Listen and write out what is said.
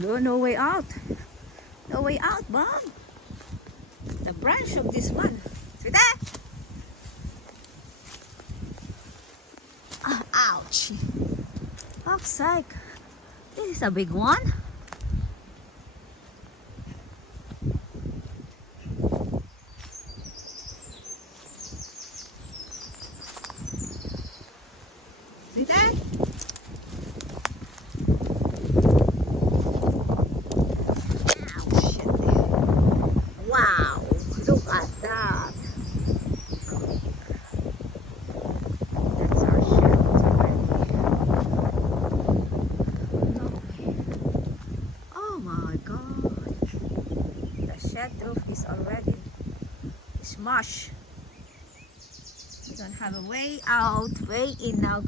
No way out. No way out, Mom. The branch of this one. See that? Ouch. Fuck's sake. This is a big one. See that? Wow, look at that. That's our shed right here. Oh my god. The shed roof is already smashed. We don't have a way out, way in now.